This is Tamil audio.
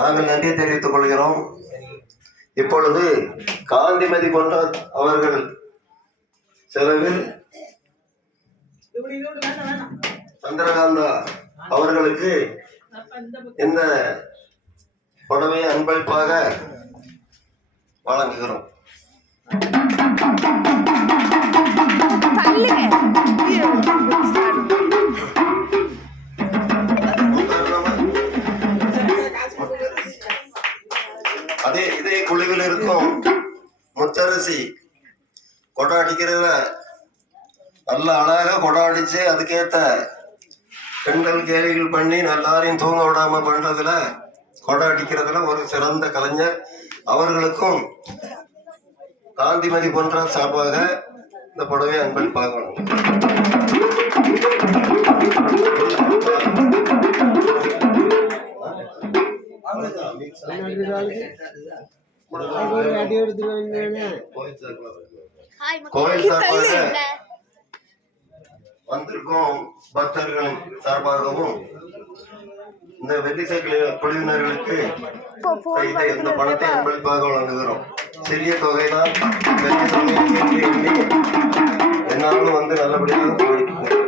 நாங்கள் நன்றி தெரிவித்துக் கொள்கிறோம். இப்பொழுது காந்திமதி போன்ற அவர்கள் செலவில் சந்திரகாந்தா அவர்களுக்கு இந்த புடவையை அன்பளிப்பாக வழங்குகிறோம். இதே குழுவில் இருக்கும் முத்தரசி கொண்டாடிக்கிறத நல்ல அழகாக கொண்டாடிச்சு அதுக்கேற்ற பெண்கள் கேலிகள் பண்ணி எல்லாரையும் தூங்க விடாம பண்றதுல கொண்டாடிக்கிறதுல ஒரு சிறந்த கலைஞர். அவர்களுக்கும் காந்திமதி போன்ற சார்பாக இந்த புடவை அன்பளிப்பாக கோயில் சார்பாக வந்திருக்கும் பக்தர்களின் சார்பாகவும் இந்த வெள்ளிசைக்கிள் குழுவினர்களுக்கு இந்த பணத்தை அன்பளிப்பாக வழங்குகிறோம். சிறிய தொகைதான், பெரிய தொகை என்னாலும் வந்து நல்லபடியாக போயிட்டு